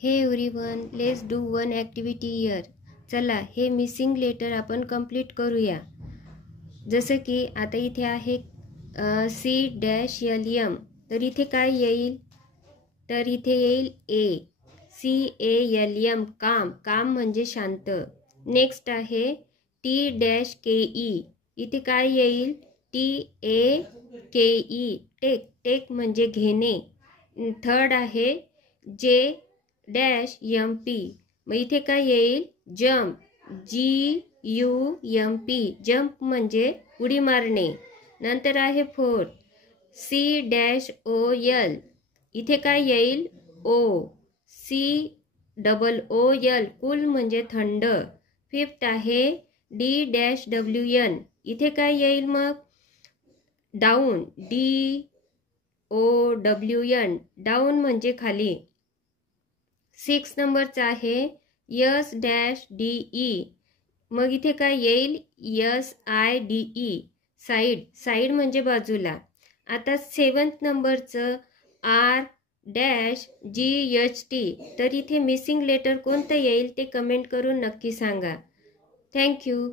हे everyone, let's do one activity here. चला हे मिसिंग लेटर आपण कंप्लीट करूया. जसं की आता इथे आहे C-LM, तर इथे काय येईल? तर इथे येईल A. CALM, काम. काम म्हणजे शांत. नेक्स्ट आहे T-KE, इथे काय येईल? TAKE, take. टेक म्हणजे घेणे. थर्ड आहे J-MP, मग इथे काय येईल? जम्प. GUMP, जम्प म्हणजे उडी मारणे. नंतर आहे फोर्थ C-OL, इथे काय येईल? O. COOL, कूल म्हणजे थंड. फिफ्थ आहे D-WN, इथे काय येईल मग? डाऊन. DOWN, डाऊन म्हणजे खाली. 6 नंबरचा आहे S-DE, मग इथे काय येईल? SIDE, side. साईड म्हणजे बाजूला. आता 7th नंबरचं R-GHT, तर इथे मिसिंग लेटर कोणतं येईल ते कमेंट करून नक्की सांगा. थँक्यू.